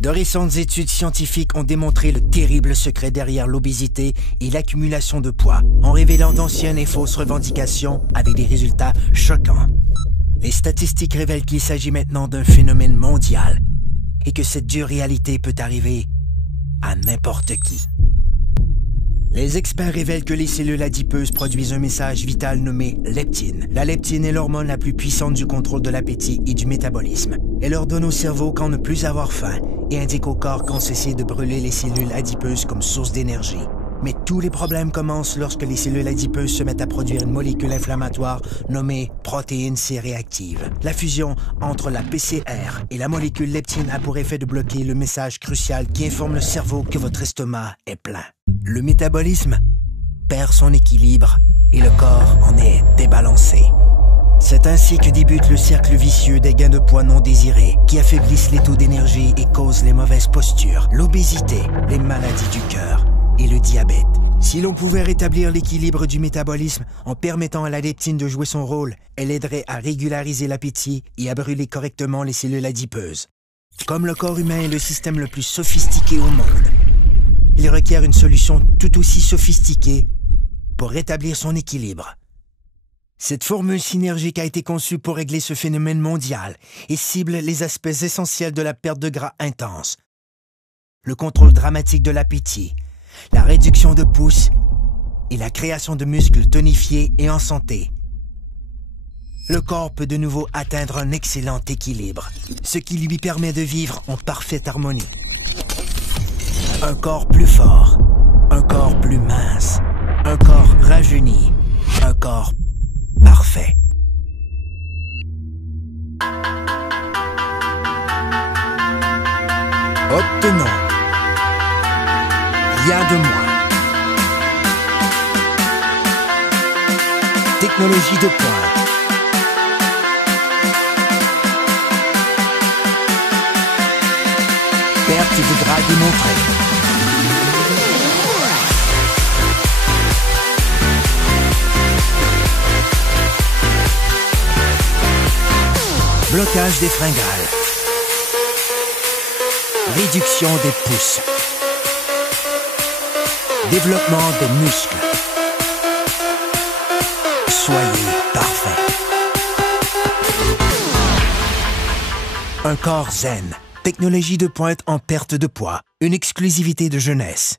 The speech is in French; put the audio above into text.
De récentes études scientifiques ont démontré le terrible secret derrière l'obésité et l'accumulation de poids, en révélant d'anciennes et fausses revendications avec des résultats choquants. Les statistiques révèlent qu'il s'agit maintenant d'un phénomène mondial et que cette dure réalité peut arriver à n'importe qui. Les experts révèlent que les cellules adipeuses produisent un message vital nommé leptine. La leptine est l'hormone la plus puissante du contrôle de l'appétit et du métabolisme. Elle ordonne au cerveau quand ne plus avoir faim et indique au corps quand cesser de brûler les cellules adipeuses comme source d'énergie. Mais tous les problèmes commencent lorsque les cellules adipeuses se mettent à produire une molécule inflammatoire nommée protéine C-réactive. La fusion entre la PCR et la molécule leptine a pour effet de bloquer le message crucial qui informe le cerveau que votre estomac est plein. Le métabolisme perd son équilibre et le corps en est débalancé. C'est ainsi que débute le cercle vicieux des gains de poids non désirés qui affaiblissent les taux d'énergie et causent les mauvaises postures, l'obésité, les maladies du cœur et le diabète. Si l'on pouvait rétablir l'équilibre du métabolisme en permettant à la leptine de jouer son rôle, elle aiderait à régulariser l'appétit et à brûler correctement les cellules adipeuses. Comme le corps humain est le système le plus sophistiqué au monde, il requiert une solution tout aussi sophistiquée pour rétablir son équilibre. Cette formule synergique a été conçue pour régler ce phénomène mondial et cible les aspects essentiels de la perte de gras intense, le contrôle dramatique de l'appétit, la réduction de pouces et la création de muscles tonifiés et en santé. Le corps peut de nouveau atteindre un excellent équilibre, ce qui lui permet de vivre en parfaite harmonie. Un corps plus fort, un corps plus mince, un corps rajeuni, un corps parfait. Obtenons rien de moins. Technologie de pointe. Perte de gras démontrée. Blocage des fringales. Réduction des pouces. Développement des muscles. Soyez parfait. Un corps zen. Technologie de pointe en perte de poids. Une exclusivité de jeunesse.